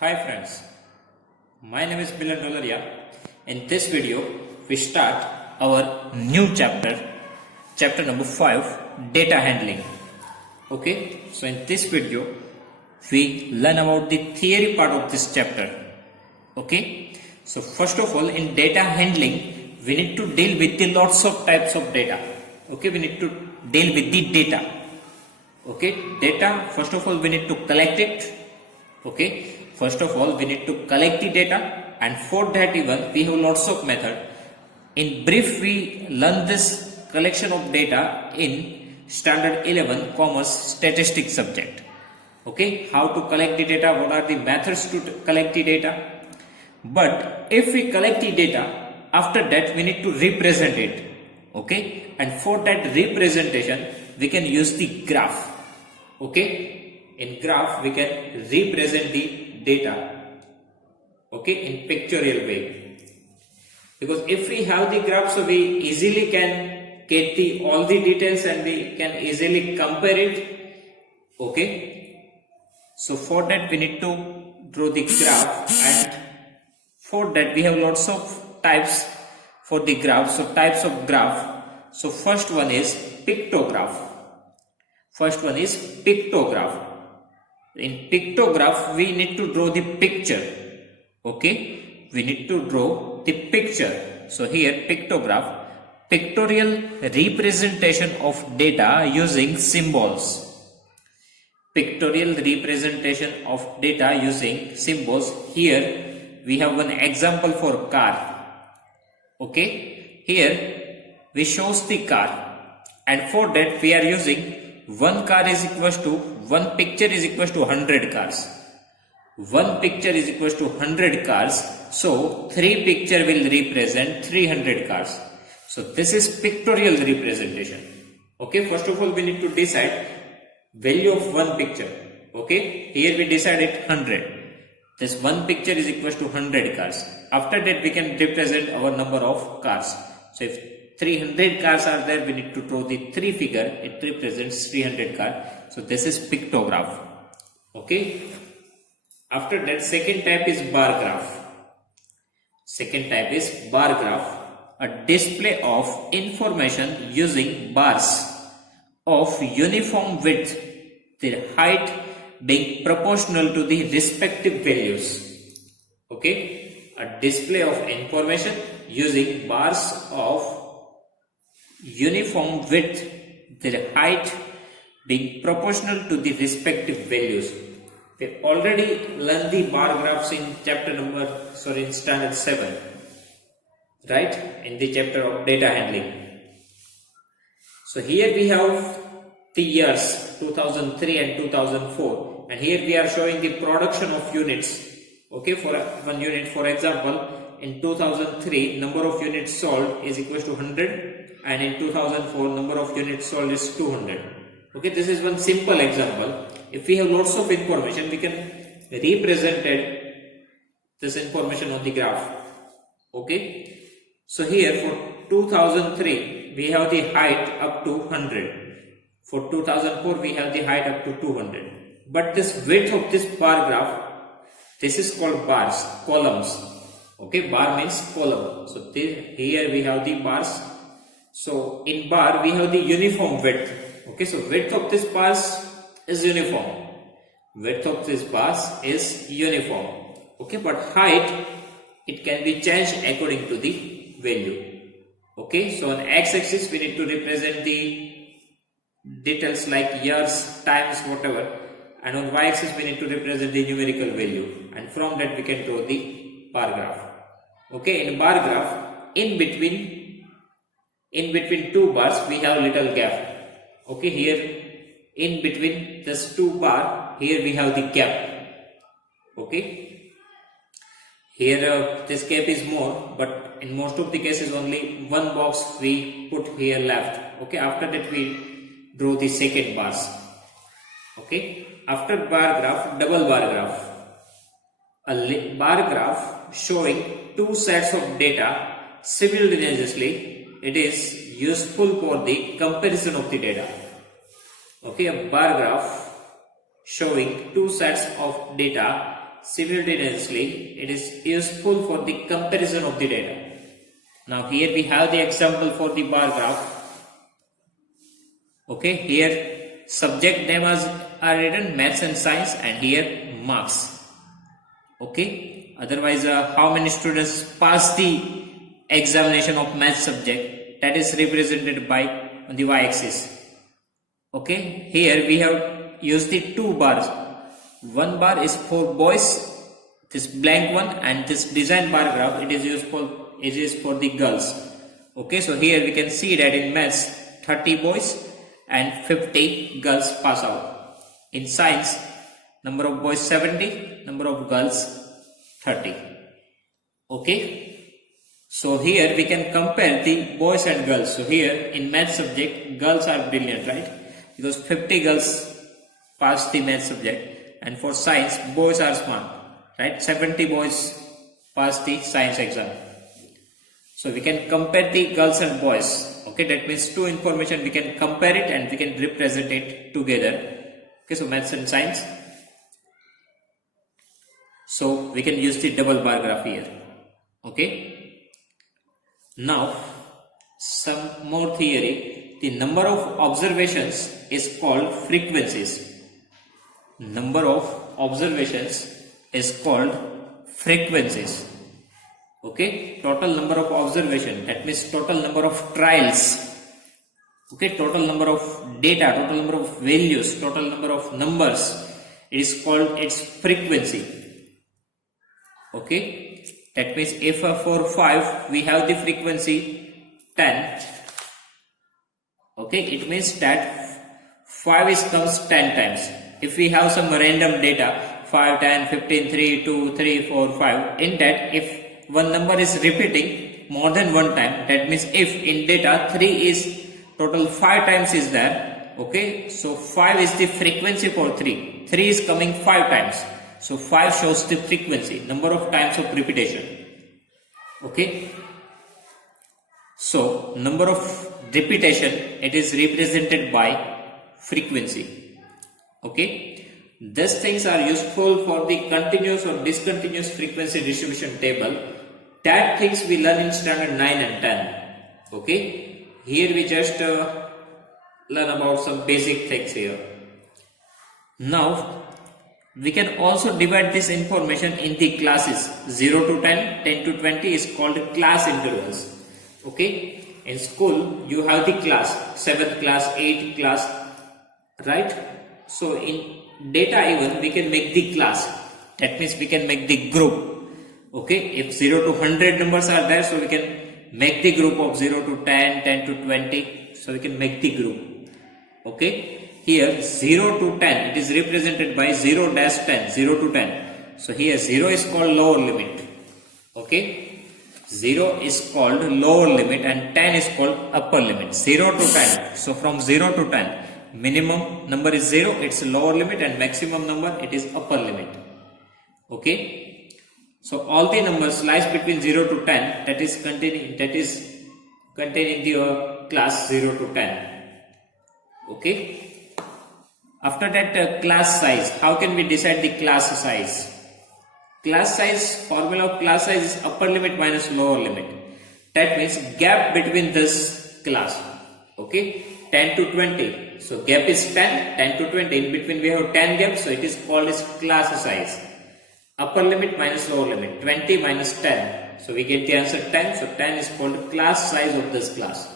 Hi friends, my name is Milan Dholariya. In this video, we start our new chapter number 5, data handling. Okay, so in this video, we learn about the theory part of this chapter. Okay, so first of all, in data handling, we need to deal with the lots of types of data. Okay, we need to deal with the data. Okay, data, first of all, we need to collect it. Okay, first of all we need to collect the data, and for that even we have lots of method. In brief, we learn this collection of data in standard 11 commerce statistics subject. Okay, how to collect the data, what are the methods to collect the data. But if we collect the data, after that we need to represent it. Okay, and for that representation we can use the graph. Okay, in graph we can represent the data, okay, in pictorial way, because if we have the graph, so we easily can get the all the details and we can easily compare it. Okay, so for that we need to draw the graph, and for that we have lots of types for the graph. So types of graph, so first one is pictograph. In pictograph, we need to draw the picture. Okay, we need to draw the picture. So here pictograph, pictorial representation of data using symbols. Pictorial representation of data using symbols. Here we have one example for car. Okay, here we shows the car, and for that we are using one car is equals to one picture is equals to 100 cars. One picture is equals to 100 cars. So three picture will represent 300 cars. So this is pictorial representation. Okay, first of all we need to decide value of one picture. Okay, here we decided 100. This one picture is equals to 100 cars. After that we can represent our number of cars. So if 300 cars are there, we need to draw the 3 figure, it represents 300 car. So this is pictograph. Okay, after that second type is bar graph. A display of information using bars of uniform width, their height being proportional to the respective values. Okay, a display of information using bars of uniform width, their height being proportional to the respective values. We already learned the bar graphs in in standard 7, right, in the chapter of data handling. So here we have the years 2003 and 2004, and here we are showing the production of units. Okay, for one unit, for example, in 2003 number of units sold is equals to 100, and in 2004 number of units sold is 200. Okay, this is one simple example. If we have lots of information, we can represent this information on the graph. Okay, so here for 2003 we have the height up to 100. For 2004 we have the height up to 200. But this width of this bar graph, this is called bars, columns. Okay, bar means column. So here we have the bars. So in bar we have the uniform width. Okay, so width of this bars is uniform. Okay, but height, it can be changed according to the value. Okay, so on x-axis we need to represent the details like years, times, whatever, and on y-axis we need to represent the numerical value, and from that we can draw the bar graph. Okay, in bar graph, in between two bars we have little gap. Okay, here in between this two bar, here we have the gap. Okay, here this gap is more, but in most of the cases only one box we put here left. Okay, after that we draw the second bars. Okay, after bar graph, double bar graph. A bar graph showing two sets of data simultaneously. It is useful for the comparison of the data. Okay, a bar graph showing two sets of data simultaneously, it is useful for the comparison of the data. Now here we have the example for the bar graph. Okay, here subject name are written maths and science, and here marks. Okay, otherwise how many students pass the examination of math subject, that is represented by on the y-axis. Okay, here we have used the two bars. One bar is for boys, this blank one, and this design bar graph, it is used for the girls. Okay, so here we can see that in maths 30 boys and 50 girls pass out. In science, number of boys 70, number of girls 30. Okay, so here we can compare the boys and girls. So here in math subject, girls are brilliant, right? Because 50 girls pass the math subject, and for science, boys are smart, right? 70 boys pass the science exam. So we can compare the girls and boys. Okay, that means two information, we can compare it and we can represent it together. Okay, so maths and science. So we can use the double bar graph here. Okay. Now some more theory. The number of observations is called frequencies. Number of observations is called frequencies. Okay, total number of observation, that means total number of trials. Okay, total number of data, total number of values, total number of numbers, it is called its frequency. Okay, that means if for 5 we have the frequency 10. Okay, it means that 5 comes 10 times. If we have some random data 5, 10, 15, 3, 2, 3, 4, 5, in that if one number is repeating more than one time, that means if in data 3 is total 5 times is there. Okay, so 5 is the frequency for 3. 3 is coming 5 times. So 5 shows the frequency, number of times of repetition. Okay, so number of repetition, it is represented by frequency. Okay, these things are useful for the continuous or discontinuous frequency distribution table. That things we learn in standard 9 and 10. Okay, here we just learn about some basic things here. Now we can also divide this information in the classes 0 to 10, 10 to 20 is called class intervals. Okay, in school you have the class 7th class, 8th class, right? So in data even we can make the class, that means we can make the group. Okay, if 0 to 100 numbers are there, so we can make the group of 0 to 10, 10 to 20, so we can make the group. Okay, here 0 to 10, it is represented by 0-10, 0 to 10. So here 0 is called lower limit. Okay, 0 is called lower limit and 10 is called upper limit. 0 to 10, so from 0 to 10, minimum number is 0, it's lower limit, and maximum number, it is upper limit. Okay, so all the numbers lies between 0 to 10, that is contained in the class 0 to 10. Okay, after that class size, how can we decide the class size? Class size, formula of class size is upper limit minus lower limit. That means gap between this class. Okay, 10 to 20, so gap is 10, 10 to 20, in between we have 10 gaps, so it is called as class size. Upper limit minus lower limit, 20 minus 10, so we get the answer 10, so 10 is called class size of this class.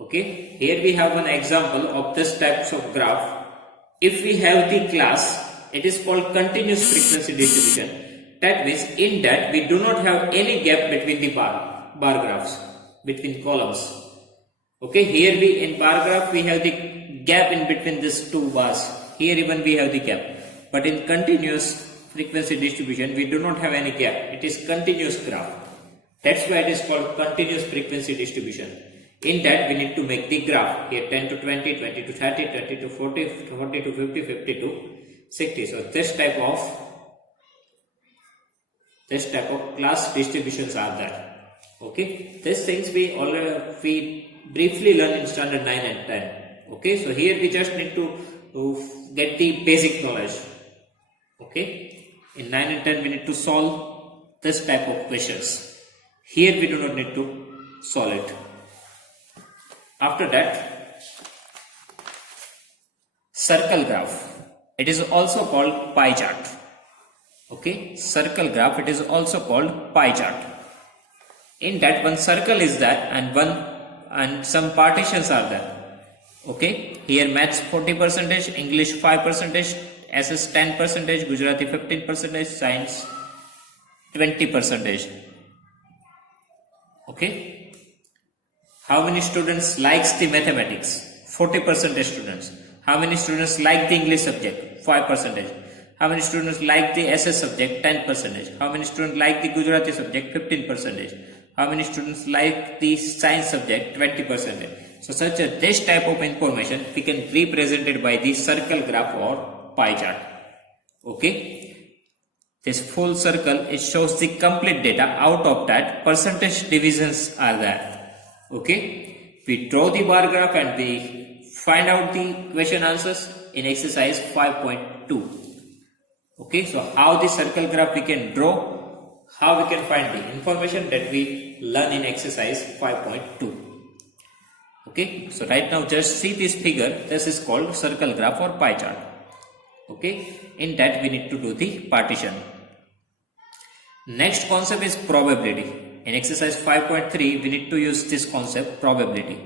Okay, here we have an example of this types of graph. If we have the class, it is called continuous frequency distribution. That means in that we do not have any gap between the bar graphs, between columns. Okay, here we in bar graph we have the gap in between these two bars. Here even we have the gap, but in continuous frequency distribution we do not have any gap. It is continuous graph. That's why it is called continuous frequency distribution. In that we need to make the graph. Here 10 to 20, 20 to 30, 30 to 40, 40 to 50, 50 to 60. So this type of class distributions are there. Okay, these things we briefly learn in standard 9 and 10. Okay, so here we just need to get the basic knowledge. Okay, In 9 and 10 we need to solve this type of questions. Here we do not need to solve it. After that, circle graph. It is also called pie chart. Okay, circle graph, it is also called pie chart. In that one circle is there and some partitions are there. Okay, here maths 40%, English 5%, SS 10%, Gujarati 15%, science 20%. Okay, how many students likes the mathematics? 40% students. How many students like the English subject? 5%. How many students like the SS subject? 10%. How many students like the Gujarati subject? 15%. How many students like the science subject? 20%. So this type of information we can represent it by the circle graph or pie chart. Okay. This full circle, it shows the complete data. Out of that, percentage divisions are there. Okay. We draw the bar graph and we find out the question answers in exercise 5.2. Okay, so how the circle graph we can draw, how we can find the information that we learn in exercise 5.2. Okay, so right now just see this figure. This is called circle graph or pie chart. Okay, in that we need to do the partition. Next concept is probability. In exercise 5.3 we need to use this concept, probability.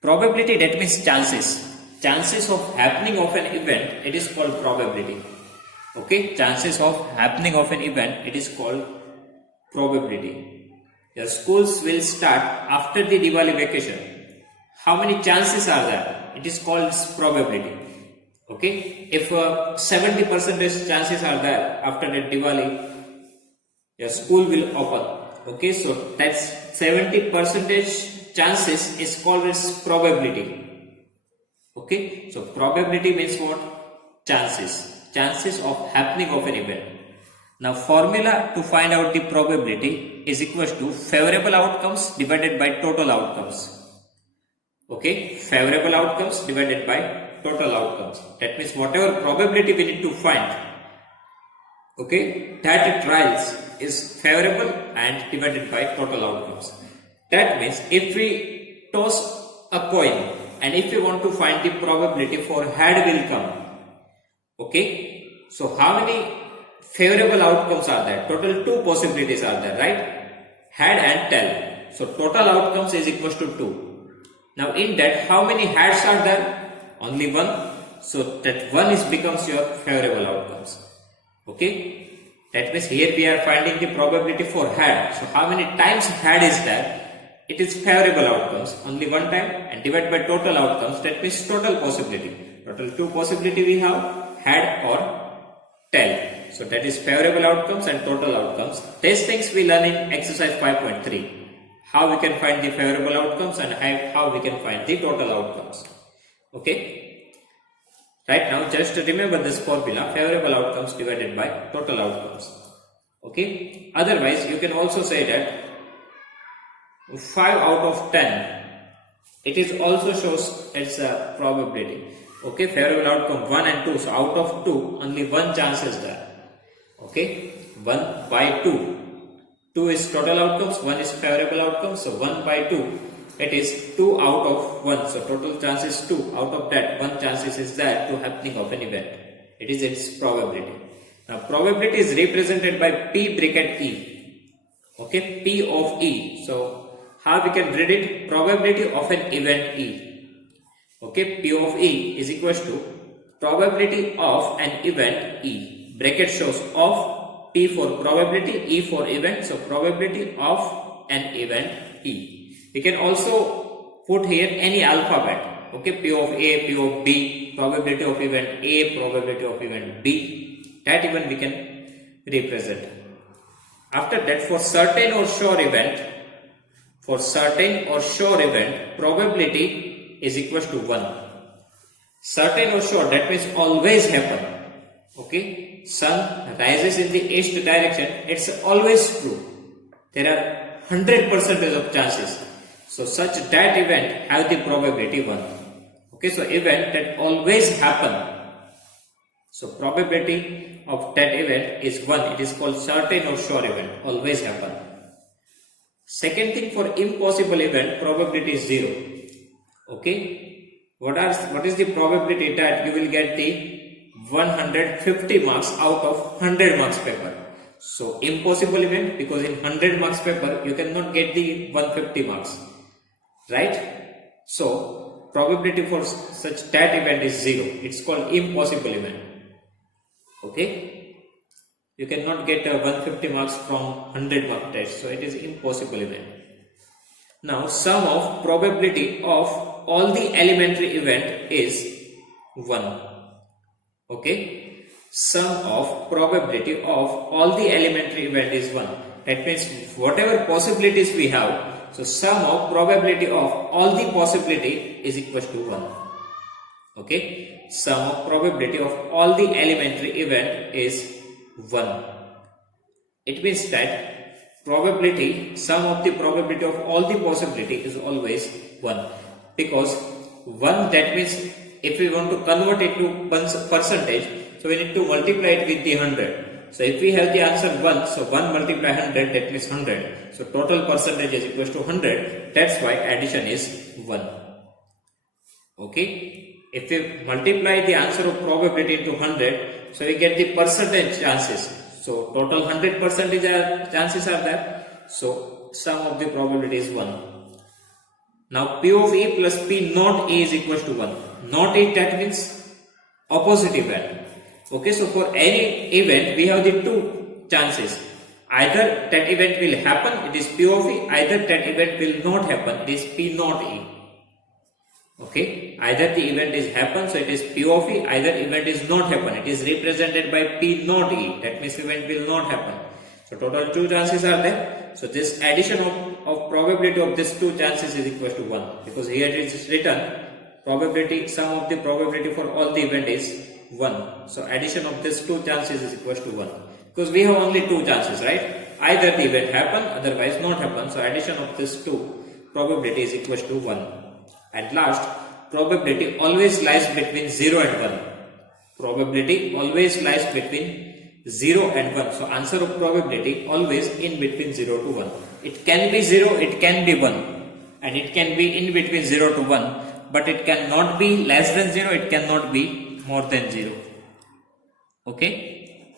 Probability, that means chances. Chances of happening of an event, it is called probability. Okay, chances of happening of an event, it is called probability. Your schools will start after the Diwali vacation. How many chances are there? It is called probability. Okay, if 70% chances are there after the Diwali, your school will open. Okay, so that's 70% chances is called as probability. Okay, so probability means what? Chances. Chances of happening of an event. Now formula to find out the probability is equal to favorable outcomes divided by total outcomes. Okay, favorable outcomes divided by total outcomes. That means whatever probability we need to find, okay, that it trials is favorable and divided by total outcomes. That means if we toss a coin and if we want to find the probability for head will come, okay, so how many favorable outcomes are there? Total 2 possibilities are there, right? Head and tail. So total outcomes is equal to 2. Now in that, how many heads are there? Only 1. So that 1 is becomes your favorable outcomes. Okay. That means here we are finding the probability for head. So how many times head is there? It is favorable outcomes. Only 1 time, and divide by total outcomes. That means total possibility. Total 2 possibility we have. Head or tail. So that is favorable outcomes and total outcomes. These things we learn in exercise 5.3. How we can find the favorable outcomes and how we can find the total outcomes. Okay. Right now just remember this formula, favorable outcomes divided by total outcomes. Okay. Otherwise you can also say that 5 out of 10. It is also shows it's a probability. Okay, favorable outcome 1 and 2. So out of 2, only 1 chance is there. Okay, 1 by 2. 2 is total outcomes, 1 is favorable outcomes. So 1 by 2, it is 2 out of 1. So total chance is 2. Out of that, 1 chances is there to happening of an event. It is its probability. Now probability is represented by P bracket E. Okay, P of E. So how we can read it? Probability of an event E. Okay, P of E is equals to probability of an event E. Bracket shows of P for probability, E for event. So probability of an event E. We can also put here any alphabet. Okay, P of A, P of B, probability of event A, probability of event B. That even we can represent. After that, for certain or sure event, probability is equals to 1. Certain or sure, that means always happen. Okay, sun rises in the east direction, it's always true. There are 100% of chances. So such that event have the probability 1. Okay, so event that always happen. So probability of that event is 1. It is called certain or sure event, always happen. Second thing, for impossible event, probability is 0. Okay, what is the probability that you will get the 150 marks out of 100 marks paper? So impossible event, because in 100 marks paper you cannot get the 150 marks, right? So probability for such that event is 0. It's called impossible event. Okay, you cannot get 150 marks from 100 mark test, so it is impossible event. Now sum of probability of all the elementary event is 1. Okay, sum of probability of all the elementary event is 1. That means whatever possibilities we have, so sum of probability of all the possibility is equal to 1. Okay, sum of probability of all the elementary event is 1. It means that probability, sum of the probability of all the possibility is always 1, because 1, that means if we want to convert it to percentage, so we need to multiply it with the 100. So if we have the answer 1, so 1 multiply 100, that means 100. So total percentage is equal to 100. That's why addition is 1. Okay, if we multiply the answer of probability into 100, so we get the percentage chances. So total 100% chances are there. So sum of the probability is 1. Now P of E plus P not E is equal to 1. Not E, that means opposite event. Okay, so for any event we have the two chances. Either that event will happen, it is P of E. Either that event will not happen, it is P not E. Okay, either the event is happen, so it is P of E. Either event is not happen, it is represented by P not E. That means event will not happen. So total two chances are there. So this addition of probability of these two chances is equal to 1, because here it is written probability, sum of the probability for all the event is 1. So addition of these two chances is equal to 1, because we have only two chances, right? Either the event happen, otherwise not happen. So addition of these two probability is equal to 1. And last, probability always lies between 0 and 1. Probability always lies between 0 and 1. So answer of probability always in between 0 to 1. It can be 0, it can be 1, and it can be in between 0 to 1, but it cannot be less than 0, it cannot be more than 0. Okay,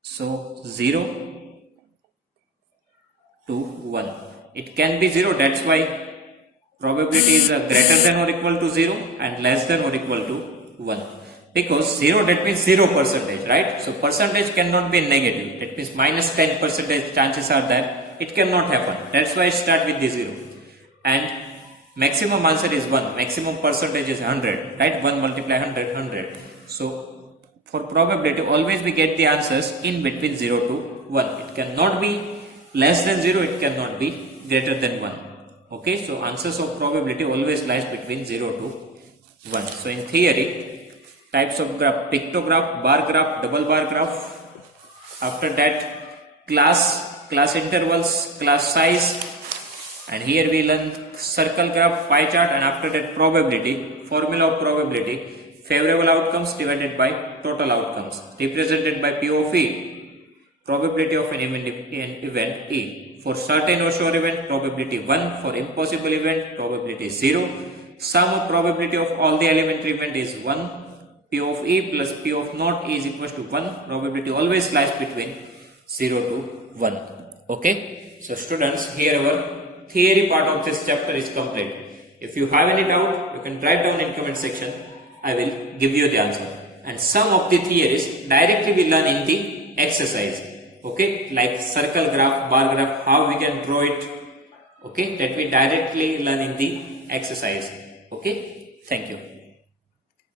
so 0 to 1, it can be 0, that's why probability is greater than or equal to 0 and less than or equal to 1. Because 0, that means 0%, right? So percentage cannot be negative. That means minus 10% chances are there. It cannot happen. That's why I start with the 0. And maximum answer is 1. Maximum percentage is 100, right? 1 multiply 100, 100. So for probability, always we get the answers in between 0 to 1. It cannot be less than 0. It cannot be greater than 1. Okay, so answers of probability always lies between 0 to 1. So in theory, types of graph: pictograph, bar graph, double bar graph. After that, class intervals, class size, and here we learn circle graph, pie chart, and after that probability, formula of probability, favorable outcomes divided by total outcomes, represented by P of E. Probability of an event E. For certain or sure event, probability 1. For impossible event, probability 0. Sum of probability of all the elementary event is 1. P of E plus P of not E is equal to 1. Probability always lies between 0 to 1. Okay. So students, here our theory part of this chapter is complete. If you have any doubt, you can write down in comment section. I will give you the answer. And some of the theories directly we learn in the exercise. Okay, like circle graph, bar graph, how we can draw it. Okay, that we directly learn in the exercise. Okay, thank you.